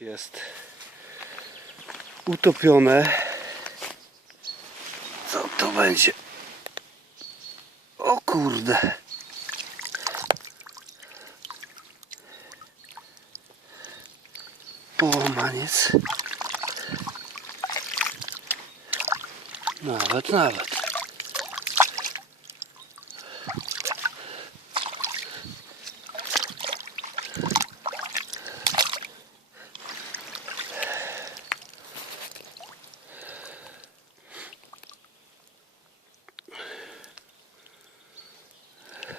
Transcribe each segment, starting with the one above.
Jest utopione. Co to będzie? O kurde. Połamaniec. Nawet, nawet.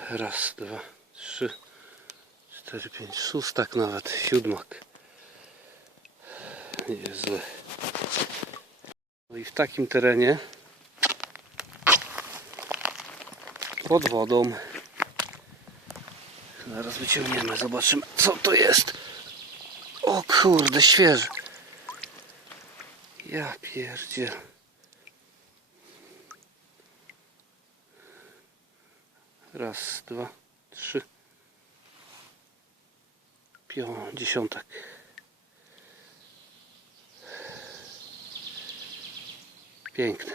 Raz, dwa, trzy, cztery, pięć, szóstak nawet, siódmak. Nie jest źle. No i w takim terenie pod wodą zaraz wyciągniemy, zobaczymy co to jest. O kurde, świeży. Ja pierdzie. Raz, dwa, trzy. Pią, dziesiątek. Piękny.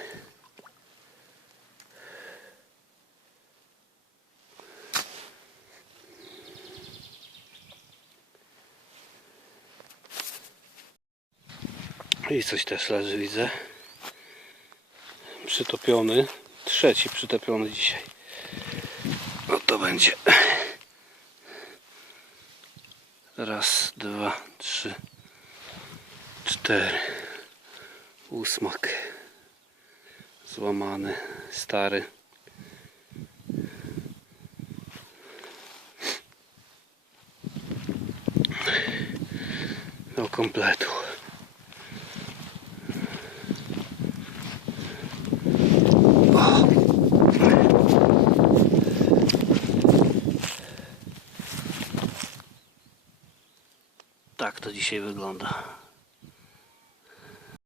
I coś też leży, widzę. Przytopiony. Trzeci przytopiony dzisiaj. To będzie. Raz, dwa, trzy, cztery. Ósmak. Złamany, stary. Do kompletu. Tak to dzisiaj wygląda.